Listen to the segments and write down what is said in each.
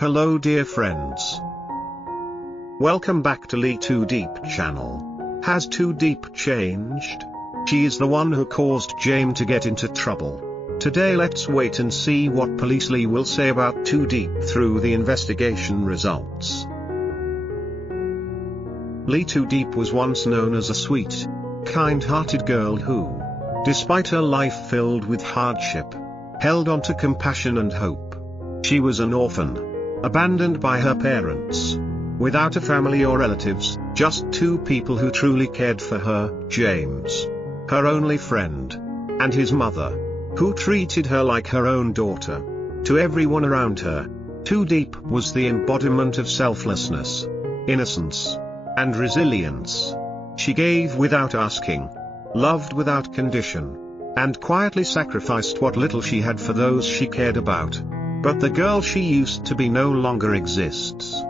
Hello dear friends. Welcome back to lytudiep channel. Has Diep changed? She is the one who caused Jame to get into trouble. Today let's wait and see what police will say about Diep through the investigation results. Lytudiep was once known as a sweet, kind-hearted girl who, despite her life filled with hardship, held on to compassion and hope. She was an orphan, abandoned by her parents, without a family or relatives, just two people who truly cared for her, James, her only friend, and his mother, who treated her like her own daughter. To everyone around her, Diep was the embodiment of selflessness, innocence, and resilience. She gave without asking, loved without condition, and quietly sacrificed what little she had for those she cared about. But the girl she used to be no longer exists.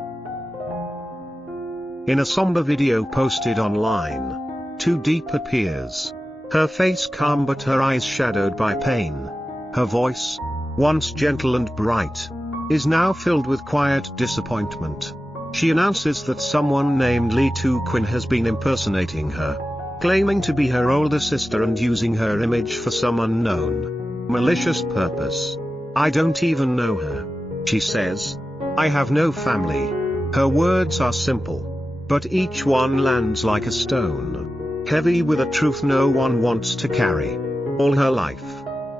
In a somber video posted online, Diep appears. Her face calm but her eyes shadowed by pain. Her voice, once gentle and bright, is now filled with quiet disappointment. She announces that someone named lytucan has been impersonating her, claiming to be her older sister and using her image for some unknown, malicious purpose. I don't even know her, she says. I have no family. Her words are simple, but each one lands like a stone, heavy with a truth no one wants to carry. All her life,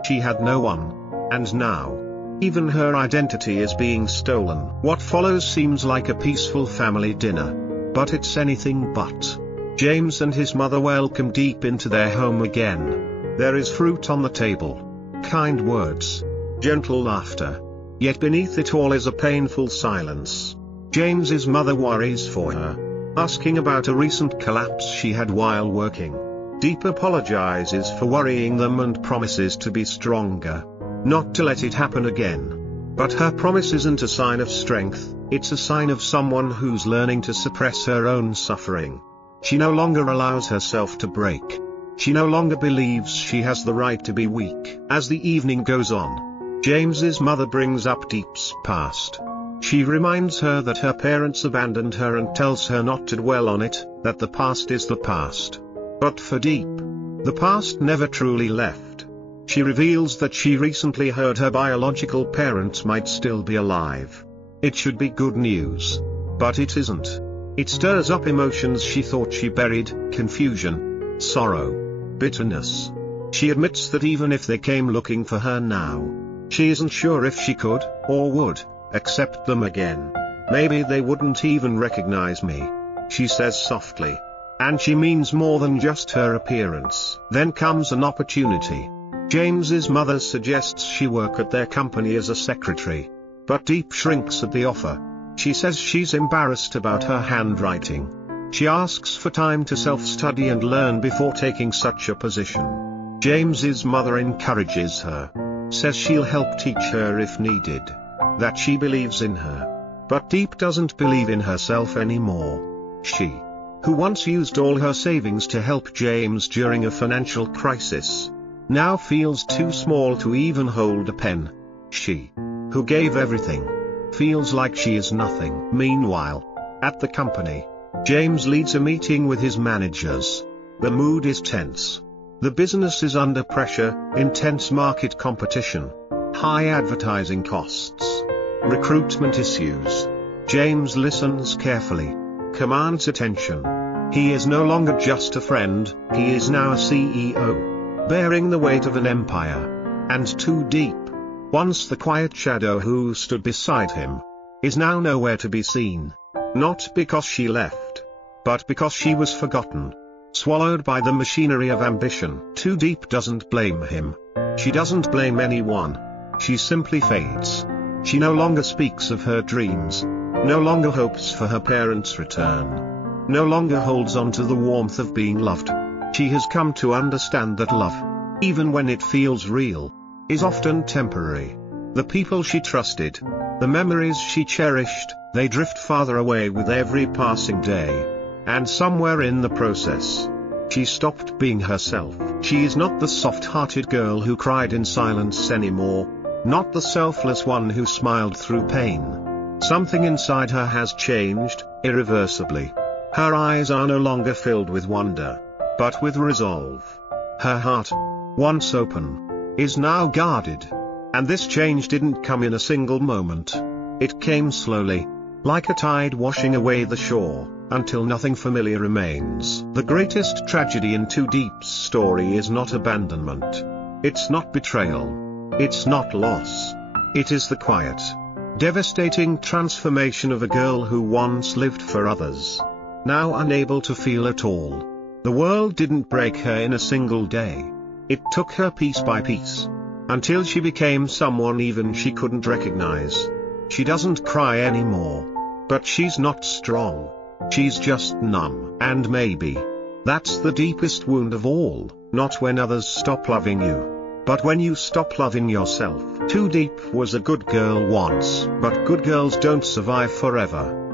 she had no one, and now, even her identity is being stolen. What follows seems like a peaceful family dinner, but it's anything but. James and his mother welcome Diep into their home again. There is fruit on the table, kind words, gentle laughter. Yet beneath it all is a painful silence. James's mother worries for her, asking about a recent collapse she had while working. Diep apologizes for worrying them and promises to be stronger, not to let it happen again. But her promise isn't a sign of strength, it's a sign of someone who's learning to suppress her own suffering. She no longer allows herself to break. She no longer believes she has the right to be weak. As the evening goes on, James's mother brings up Diep's past. She reminds her that her parents abandoned her and tells her not to dwell on it, that the past is the past. But for Diep, the past never truly left. She reveals that she recently heard her biological parents might still be alive. It should be good news, but it isn't. It stirs up emotions she thought she buried: confusion, sorrow, bitterness. She admits that even if they came looking for her now, she isn't sure if she could, or would, accept them again. Maybe they wouldn't even recognize me, she says softly. And she means more than just her appearance. Then comes an opportunity. James's mother suggests she work at their company as a secretary. But Diep shrinks at the offer. She says she's embarrassed about her handwriting. She asks for time to self-study and learn before taking such a position. James's mother encourages her, says she'll help teach her if needed, that she believes in her. But Diep doesn't believe in herself anymore. She, who once used all her savings to help James during a financial crisis, now feels too small to even hold a pen. She, who gave everything, feels like she is nothing. Meanwhile, at the company, James leads a meeting with his managers. The mood is tense. The business is under pressure: intense market competition, high advertising costs, recruitment issues. James listens carefully, commands attention. He is no longer just a friend, he is now a CEO, bearing the weight of an empire. And Diep, once the quiet shadow who stood beside him, is now nowhere to be seen. Not because she left, but because she was forgotten, swallowed by the machinery of ambition. Diep doesn't blame him. She doesn't blame anyone. She simply fades. She no longer speaks of her dreams, no longer hopes for her parents' return, no longer holds on to the warmth of being loved. She has come to understand that love, even when it feels real, is often temporary. The people she trusted, the memories she cherished, they drift farther away with every passing day. And somewhere in the process, she stopped being herself. She is not the soft-hearted girl who cried in silence anymore. not the selfless one who smiled through pain. Something inside her has changed, irreversibly. Her eyes are no longer filled with wonder, but with resolve. Her heart, once open, is now guarded. And this change didn't come in a single moment. It came slowly, like a tide washing away the shore, until nothing familiar remains. The greatest tragedy in Diep's story is not abandonment. It's not betrayal. It's not loss. It is the quiet, devastating transformation of a girl who once lived for others, now unable to feel at all. The world didn't break her in a single day. It took her piece by piece, until she became someone even she couldn't recognize. She doesn't cry anymore. But she's not strong. She's just numb. And maybe that's the deepest wound of all, not when others stop loving you, but when you stop loving yourself. Diep was a good girl once, but good girls don't survive forever.